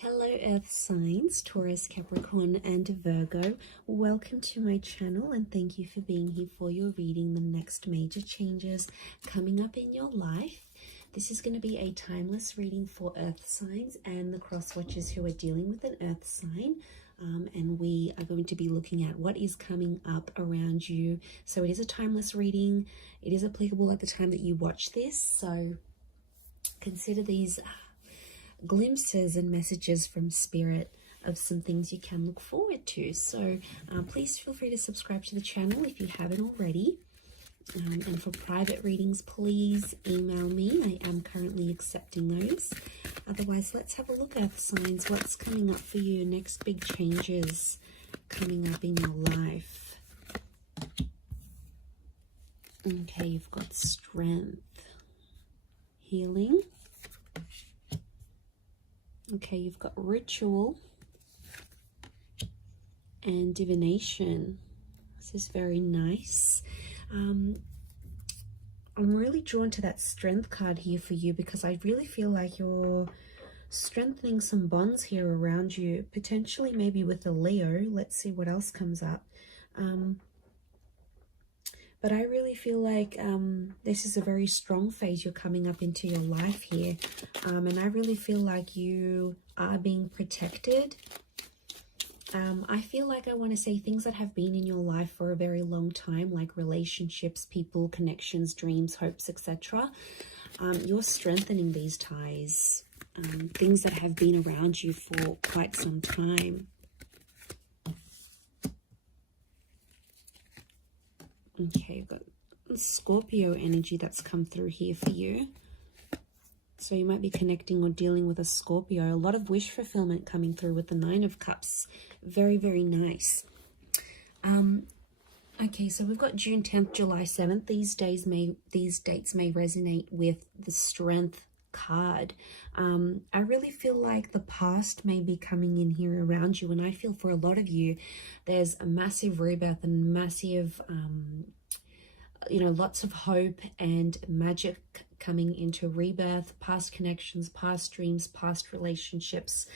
Hello Earth signs, Taurus, Capricorn and Virgo. Welcome to my channel and thank you for being here for your reading, the next major changes coming up in your life. This is going to be a timeless reading for Earth signs and the cross watchers who are dealing with an Earth sign. And we are going to be looking at what is coming up around you. So it is a timeless reading. It is applicable at the time that you watch this. So consider these glimpses and messages from spirit of some things you can look forward to. So please feel free to subscribe to the channel if you haven't already. And for private readings, please email me. I am currently accepting those. Otherwise, let's have a look at the signs. What's coming up for you? Next big changes coming up in your life. Okay, you've got strength, healing. Okay, you've got ritual and divination. This is very nice. I'm really drawn to that strength card here for you because I really feel like you're strengthening some bonds here around you, potentially maybe with a Leo. Let's see what else comes up. But I really feel like this is a very strong phase you're coming up into your life here. And I really feel like you are being protected. I feel like I want to say things that have been in your life for a very long time, like relationships, people, connections, dreams, hopes, etc. You're strengthening these ties, things that have been around you for quite some time. Okay, you've got Scorpio energy that's come through here for you. So you might be connecting or dealing with a Scorpio. A lot of wish fulfillment coming through with the Nine of Cups. Very, very nice. Okay, so we've got June 10th, July 7th. These dates may resonate with the Strength card. I really feel like the past may be coming in here around you, and I feel for a lot of you there's a massive rebirth and massive lots of hope and magic coming into rebirth, past connections, past dreams, past relationships,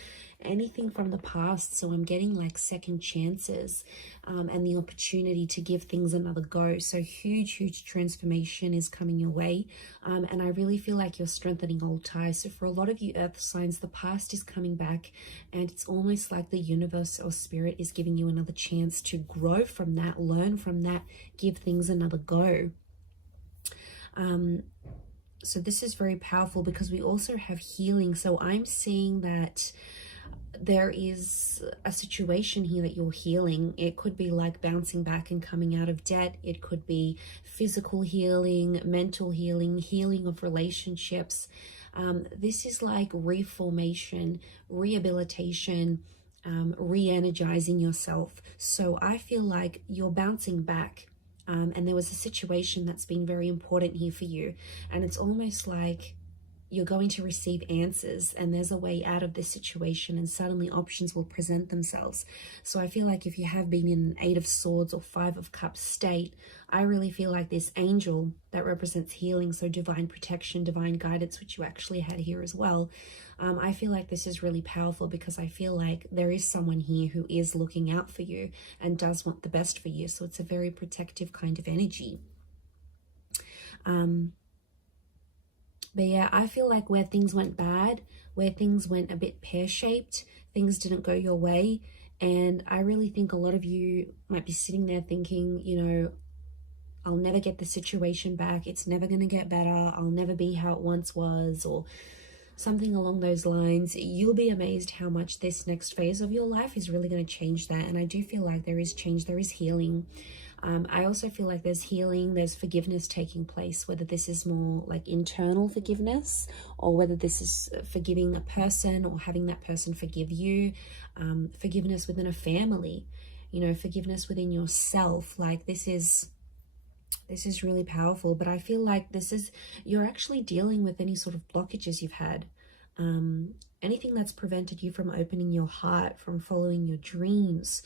anything from the past. So I'm getting like second chances and the opportunity to give things another go. So huge transformation is coming your way. And I really feel like you're strengthening old ties. So for a lot of you Earth signs, the past is coming back and it's almost like the universe or spirit is giving you another chance to grow from that, learn from that, give things another go. So this is very powerful because we also have healing. So I'm seeing that there is a situation here that you're healing. It could be like bouncing back and coming out of debt. It could be physical healing, mental healing, healing of relationships. This is like reformation, rehabilitation, re-energizing yourself. So I feel like you're bouncing back. And there was a situation that's been very important here for you. And it's almost like you're going to receive answers and there's a way out of this situation and suddenly options will present themselves. So I feel like if you have been in an 8 of Swords or 5 of Cups state, I really feel like this angel that represents healing, so divine protection, divine guidance, which you actually had here as well. I feel like this is really powerful because I feel like there is someone here who is looking out for you and does want the best for you. So it's a very protective kind of energy. But yeah, I feel like where things went bad, where things went a bit pear-shaped, things didn't go your way. And I really think a lot of you might be sitting there thinking, you know, I'll never get the situation back. It's never going to get better. I'll never be how it once was, or something along those lines. You'll be amazed how much this next phase of your life is really going to change that. And I do feel like there is change, there is healing. I also feel like there's healing, there's forgiveness taking place, whether this is more like internal forgiveness or whether this is forgiving a person or having that person forgive you, forgiveness within a family, you know, forgiveness within yourself. Like this is really powerful. But I feel like you're actually dealing with any sort of blockages you've had. Anything that's prevented you from opening your heart, from following your dreams,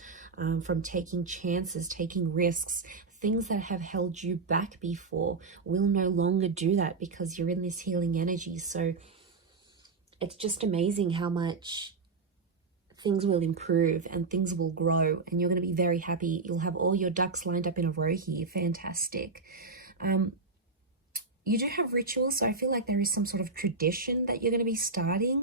from taking chances, taking risks, things that have held you back before will no longer do that because you're in this healing energy. So it's just amazing how much things will improve and things will grow, and you're going to be very happy. You'll have all your ducks lined up in a row here. Fantastic. You do have rituals, so I feel like there is some sort of tradition that you're going to be starting.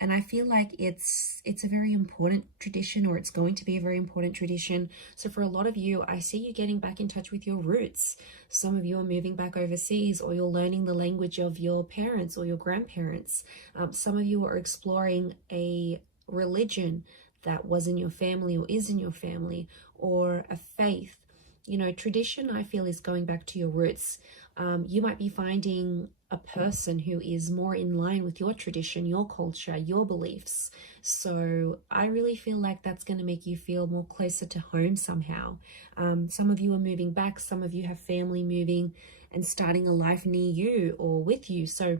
And I feel like it's a very important tradition, or it's going to be a very important tradition. So for a lot of you, I see you getting back in touch with your roots. Some of you are moving back overseas, or you're learning the language of your parents or your grandparents. Some of you are exploring a religion that was in your family or is in your family, or a faith. You know, tradition, I feel, is going back to your roots. You might be finding a person who is more in line with your tradition, your culture, your beliefs. So I really feel like that's going to make you feel more closer to home somehow. Some of you are moving back. Some of you have family moving and starting a life near you or with you. So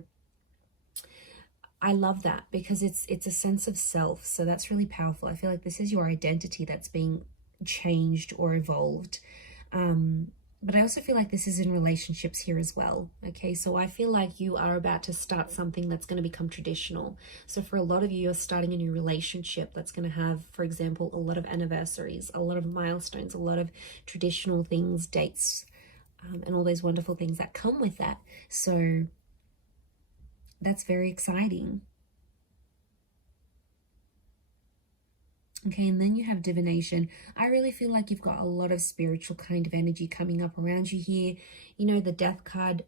I love that, because it's a sense of self. So that's really powerful. I feel like this is your identity that's being changed or evolved. But I also feel like this is in relationships here as well. Okay, so I feel like you are about to start something that's going to become traditional. So for a lot of you, you're starting a new relationship that's going to have, for example, a lot of anniversaries, a lot of milestones, a lot of traditional things, dates, and all those wonderful things that come with that. So that's very exciting. Okay, and then you have divination. I really feel like you've got a lot of spiritual kind of energy coming up around you here. You know, the death card.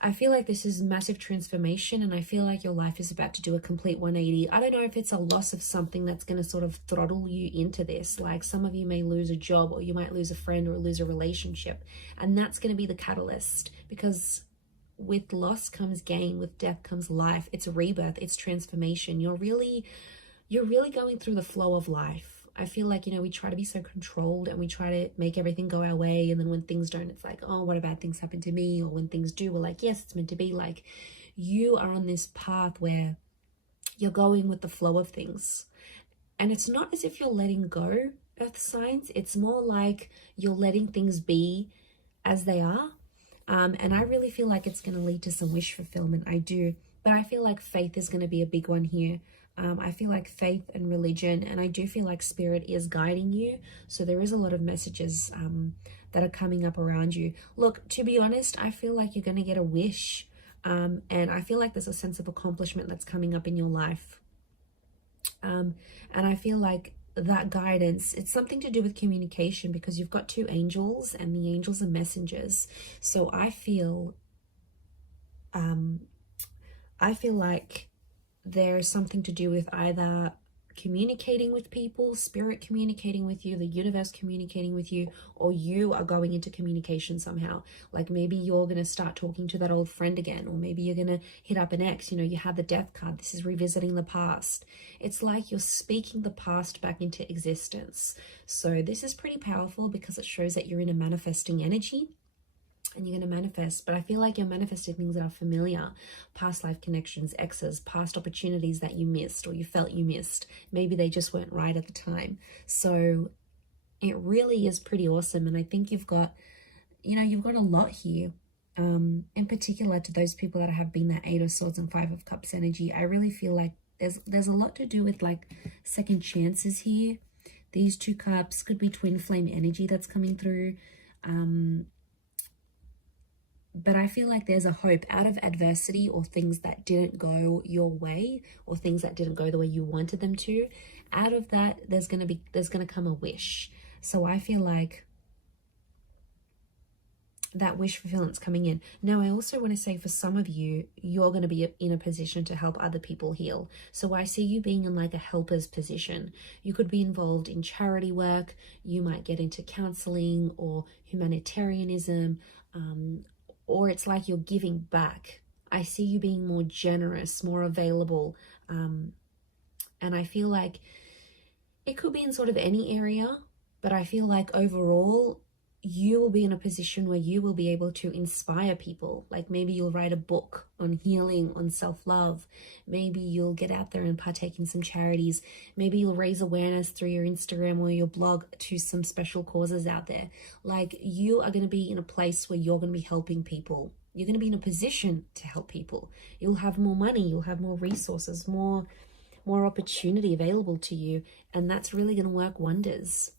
I feel like this is massive transformation, and I feel like your life is about to do a complete 180. I don't know if it's a loss of something that's going to sort of throttle you into this. Like some of you may lose a job, or you might lose a friend, or lose a relationship. And that's going to be the catalyst, because with loss comes gain, with death comes life. It's a rebirth, it's transformation. You're really going through the flow of life. I feel like, you know, we try to be so controlled, and we try to make everything go our way. And then when things don't, it's like, oh, what bad things happen to me? Or when things do, we're like, yes, it's meant to be. Like, you are on this path where you're going with the flow of things. And it's not as if you're letting go, earth signs. It's more like you're letting things be as they are. And I really feel like it's going to lead to some wish fulfillment. I do. But I feel like faith is going to be a big one here. I feel like faith and religion, and I do feel like spirit is guiding you. So there is a lot of messages that are coming up around you. Look, to be honest, I feel like you're going to get a wish. And I feel like there's a sense of accomplishment that's coming up in your life. And I feel like that guidance, it's something to do with communication, because you've got two angels, and the angels are messengers. So I feel like there's something to do with either communicating with people, spirit communicating with you, the universe communicating with you, or you are going into communication somehow. Like maybe you're going to start talking to that old friend again, or maybe you're going to hit up an ex. You know, you have the death card. This is revisiting the past. It's like you're speaking the past back into existence. So this is pretty powerful, because it shows that you're in a manifesting energy. And you're going to manifest, but I feel like you're manifesting things that are familiar, past life connections, exes, past opportunities that you missed, or you felt you missed. Maybe they just weren't right at the time. So it really is pretty awesome. And I think you've got a lot here. In particular, to those people that have been that 8 of Swords and 5 of Cups energy, I really feel like there's a lot to do with like second chances here. These 2 cups could be twin flame energy that's coming through. But I feel like there's a hope out of adversity, or things that didn't go your way, or things that didn't go the way you wanted them to. Out of that, there's going to come a wish. So I feel like that wish fulfillment's coming in. Now, I also want to say, for some of you, you're going to be in a position to help other people heal. So I see you being in like a helper's position. You could be involved in charity work. You might get into counseling or humanitarianism, or it's like you're giving back. I see you being more generous, more available. And I feel like it could be in sort of any area, but I feel like overall, you will be in a position where you will be able to inspire people. Like maybe you'll write a book on healing, on self-love. Maybe you'll get out there and partake in some charities. Maybe you'll raise awareness through your Instagram or your blog to some special causes out there. Like you are going to be in a place where you're going to be helping people. You're going to be in a position to help people. You'll have more money. You'll have more resources, more more opportunity available to you, and that's really going to work wonders.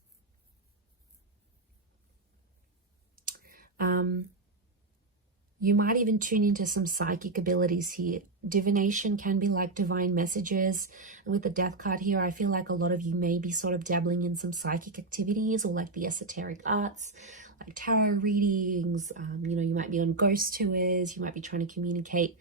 You might even tune into some psychic abilities here. Divination can be like divine messages. And with the Death card here, I feel like a lot of you may be sort of dabbling in some psychic activities or like the esoteric arts, like tarot readings. You know, you might be on ghost tours. You might be trying to communicate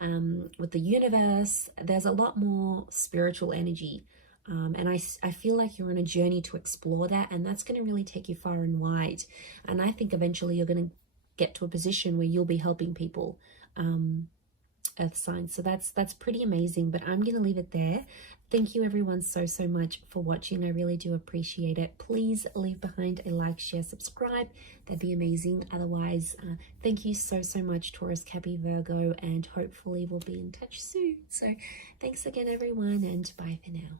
with the universe. There's a lot more spiritual energy. And I feel like you're on a journey to explore that, and that's going to really take you far and wide. And I think eventually you're going to get to a position where you'll be helping people, earth signs. So that's pretty amazing, but I'm going to leave it there. Thank you everyone so much for watching. I really do appreciate it. Please leave behind a like, share, subscribe. That'd be amazing. Otherwise, thank you so much, Taurus, Cappy, Virgo, and hopefully we'll be in touch soon. So thanks again everyone, and bye for now.